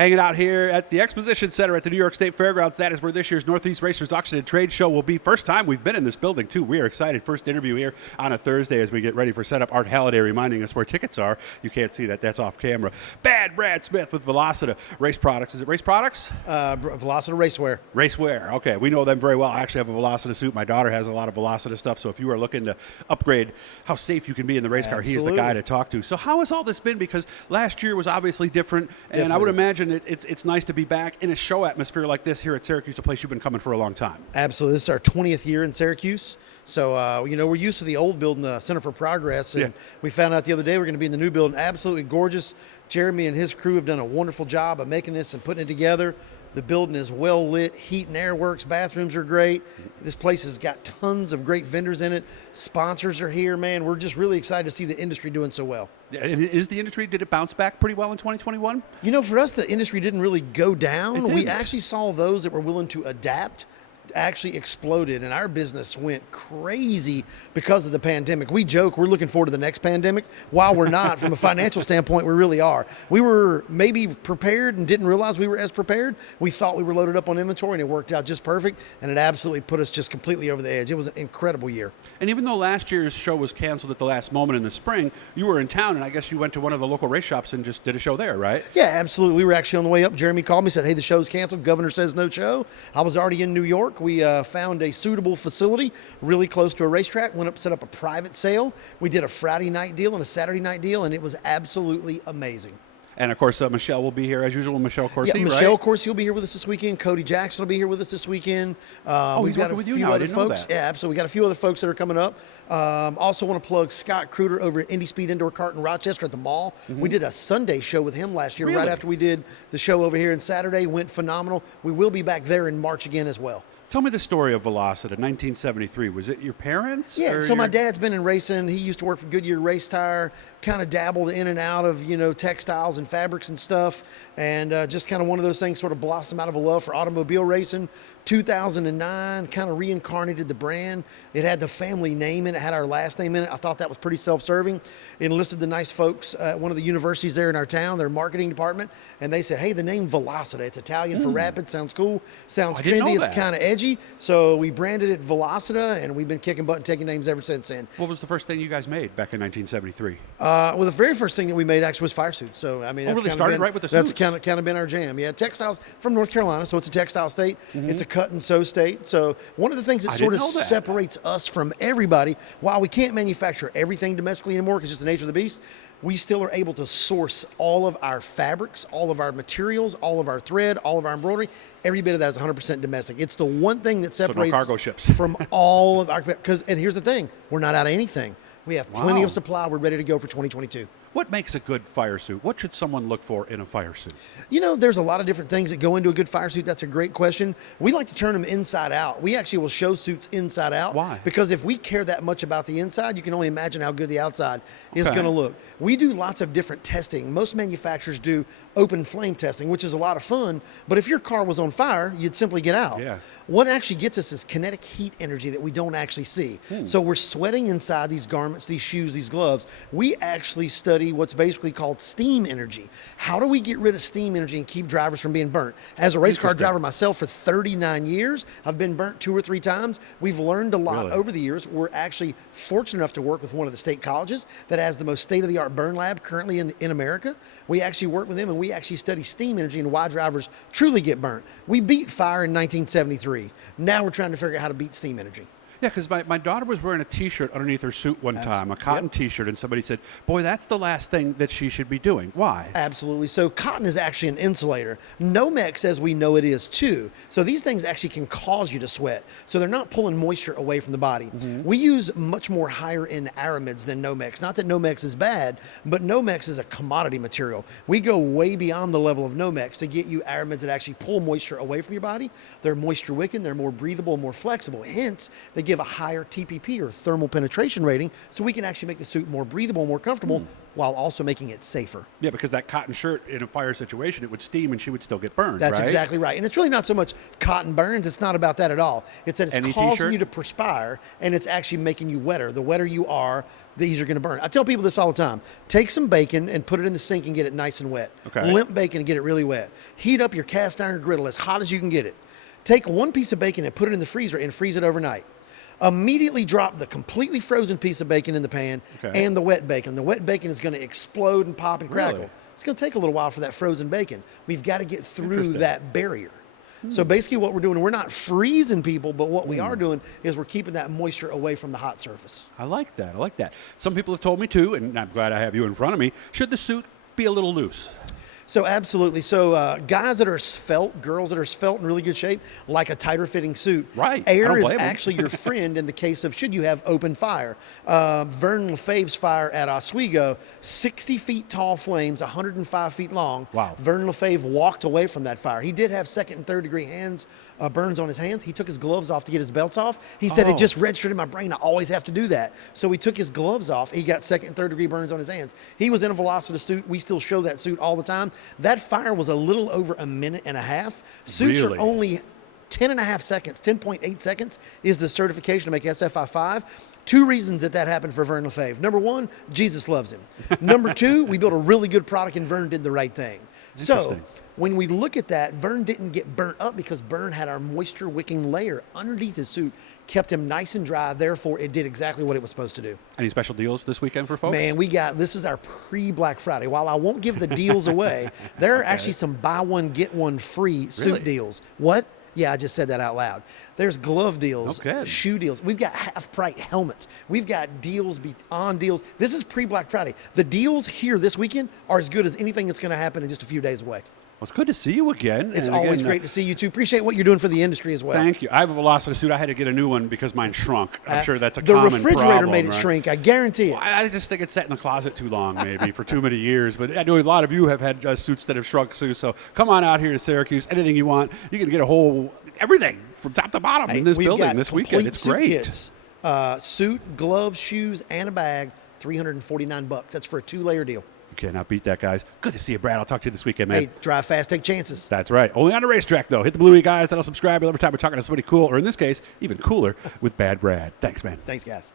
Hanging out here at the Exposition Center at the New York State Fairgrounds. That is where this year's Northeast Racers Auction and Trade Show will be. First time we've been in this building, too. We are excited. First interview here on a Thursday as we get ready for setup. Art Halliday reminding us where tickets are. You can't see that. That's off camera. Bad Brad Smith with Velocita Race Products. Is it Race Products? Velocita Racewear. Racewear. Okay. We know them very well. I actually have a Velocita suit. My daughter has a lot of Velocita stuff. So if you are looking to upgrade how safe you can be in the race car, he is the guy to talk to. So how has all this been? Because last year was obviously different. And I would imagine it's nice to be back in a show atmosphere like this here at Syracuse, a place you've been coming for a long time. Absolutely. This is our 20th year in Syracuse. So, we're used to the old building, the Center for Progress. And we found out the other day we're going to be in the new building. Absolutely gorgeous. Jeremy and his crew have done a wonderful job of making this and putting it together. The building is well lit. Heat and air works. Bathrooms are great. This place has got tons of great vendors in it. Sponsors are here, man. We're just really excited to see the industry doing so well. And is the industry, did it bounce back pretty well in 2021? For us, the industry didn't really go down. We actually saw those that were willing to adapt actually exploded, and our business went crazy because of the pandemic. We joke we're looking forward to the next pandemic. While we're not, from a financial standpoint, we really are. We were maybe prepared and didn't realize we were as prepared. We thought we were loaded up on inventory, and it worked out just perfect, and it absolutely put us just completely over the edge. It was an incredible year. And even though last year's show was canceled at the last moment in the spring, you were in town, and I guess you went to one of the local race shops and just did a show there, right? Yeah, absolutely. We were actually on the way up. Jeremy called me, said, hey, the show's canceled. Governor says no show. I was already in New York. We found a suitable facility really close to a racetrack, went up, set up a private sale. We did a Friday night deal and a Saturday night deal, and it was absolutely amazing. And, of course, Michelle will be here as usual. Michelle Corsi, right? Michelle Corsi will be here with us this weekend. Cody Jackson will be here with us this weekend. He's working with you now. I didn't know that. Yeah, absolutely. We got a few other folks that are coming up. Also want to plug Scott Kruder over at Indy Speed Indoor Kart in Rochester at the mall. We did a Sunday show with him last year, right after we did the show over here on Saturday. Went phenomenal. We will be back there in March again as well. Tell me the story of Velocita, 1973. Was it your parents? Yeah, so my dad's been in racing. He used to work for Goodyear Race Tire, kind of dabbled in and out of, textiles and fabrics and stuff, and just kind of one of those things sort of blossomed out of a love for automobile racing. 2009, kind of reincarnated the brand. It had the family name in it, had our last name in it. I thought that was pretty self-serving. Enlisted the nice folks at one of the universities there in our town, their marketing department, and they said, hey, the name Velocita, it's Italian for rapid, sounds cool, sounds trendy, it's kind of edgy. So we branded it Velocita, and we've been kicking butt and taking names ever since then. What was the first thing you guys made back in 1973? Well, the very first thing that we made actually was fire suits. So, I mean, that's really started right with the suits? That's kind of been our jam. Yeah, textiles from North Carolina, so it's a textile state. It's a cut and sew state. So one of the things that sort of separates us from everybody, while we can't manufacture everything domestically anymore because it's just the nature of the beast, we still are able to source all of our fabrics, all of our materials, all of our thread, all of our embroidery. Every bit of that is 100% domestic. It's the one thing that separates cargo ships from all of our, and here's the thing, we're not out of anything. We have plenty of supply. We're ready to go for 2022. What makes a good fire suit? What should someone look for in a fire suit? There's a lot of different things that go into a good fire suit. That's a great question. We like to turn them inside out. We actually will show suits inside out. Why? Because if we care that much about the inside, you can only imagine how good the outside is going to look. We do lots of different testing. Most manufacturers do open flame testing, which is a lot of fun. But if your car was on fire, you'd simply get out. Yeah. What actually gets us is kinetic heat energy that we don't actually see. So we're sweating inside these garments, these shoes, these gloves. We actually study what's basically called steam energy. How do we get rid of steam energy and keep drivers from being burnt? As a race car driver myself for 39 years, I've been burnt 2 or 3 times. We've learned a lot over the years. We're actually fortunate enough to work with one of the state colleges that has the most state-of-the-art burn lab currently in America. We actually work with them, and we actually study steam energy and why drivers truly get burnt. We beat fire in 1973. Now we're trying to figure out how to beat steam energy. Yeah, because my daughter was wearing a T-shirt underneath her suit one time, a cotton T-shirt, and somebody said, boy, that's the last thing that she should be doing. Why? Absolutely. So cotton is actually an insulator. Nomex, as we know it, is too. So these things actually can cause you to sweat. So they're not pulling moisture away from the body. We use much more higher end aramids than Nomex. Not that Nomex is bad, but Nomex is a commodity material. We go way beyond the level of Nomex to get you aramids that actually pull moisture away from your body. They're moisture wicking, they're more breathable, more flexible. Hence, they give a higher TPP or thermal penetration rating so we can actually make the suit more breathable, more comfortable while also making it safer. Yeah, because that cotton shirt in a fire situation, it would steam and she would still get burned. That's right? exactly right. And it's really not so much cotton burns. It's not about that at all. It's that it's Any causing t-shirt? you to perspire, and it's actually making you wetter. The wetter you are, the easier you're going to burn. I tell people this all the time. Take some bacon and put it in the sink and get it nice and wet. Okay. Limp bacon and get it really wet. Heat up your cast iron griddle as hot as you can get it. Take one piece of bacon and put it in the freezer and freeze it overnight. Immediately drop the completely frozen piece of bacon in the pan and the wet bacon. The wet bacon is going to explode and pop and crackle. Really? It's going to take a little while for that frozen bacon. We've got to get through that barrier. So basically what we're doing, we're not freezing people, but what we are doing is we're keeping that moisture away from the hot surface. I like that. I like that. Some people have told me too, and I'm glad I have you in front of me, should the suit be a little loose? So absolutely. So guys that are svelte, girls that are svelte in really good shape, like a tighter fitting suit. Right. I Air don't is blame 'em. actually your friend in the case of should you have open fire. Vernon Lefebvre's fire at Oswego, 60 feet tall flames, 105 feet long. Wow. Vernon Lefebvre walked away from that fire. He did have second and third degree burns on his hands. He took his gloves off to get his belts off. He said, it just registered in my brain. I always have to do that. So he took his gloves off. He got second and third degree burns on his hands. He was in a Velocita suit. We still show that suit all the time. That fire was a little over a minute and a half. Suits Really? are only 10 and a half seconds, 10.8 seconds is the certification to make SFI 5. Two reasons that happened for Vernon Lefebvre. Number one, Jesus loves him. Number two, we built a really good product and Vern did the right thing. So Interesting. when we look at that, Vern didn't get burnt up because Vern had our moisture wicking layer underneath his suit, kept him nice and dry. Therefore, it did exactly what it was supposed to do. Any special deals this weekend for folks? Man, this is our pre-Black Friday. While I won't give the deals away, there are actually some buy one, get one free suit Really? deals. What? Yeah, I just said that out loud. There's glove deals, Okay. shoe deals. We've got half-price helmets. We've got deals beyond deals. This is pre-Black Friday. The deals here this weekend are as good as anything that's going to happen in just a few days away. Well, it's good to see you again. It's And always again, great to see you, too. Appreciate what you're doing for the industry as well. Thank you. I have a Velocita suit. I had to get a new one because mine shrunk. I'm sure that's a the common refrigerator problem, made it right? shrink. I guarantee it. Well, I just think it sat in the closet too long, maybe, for too many years. But I know a lot of you have had suits that have shrunk too. So come on out here to Syracuse. Anything you want. You can get everything from top to bottom in this We've building got this complete weekend. It's suit great. kits, suit, gloves, shoes, and a bag. $349. That's for a 2-layer deal. You cannot beat that, guys. Good to see you, Brad. I'll talk to you this weekend, man. Hey, drive fast, take chances. That's right. Only on the racetrack, though. Hit the blue guys. That'll subscribe every time we're talking to somebody cool, or in this case, even cooler, with Bad Brad. Thanks, man. Thanks, guys.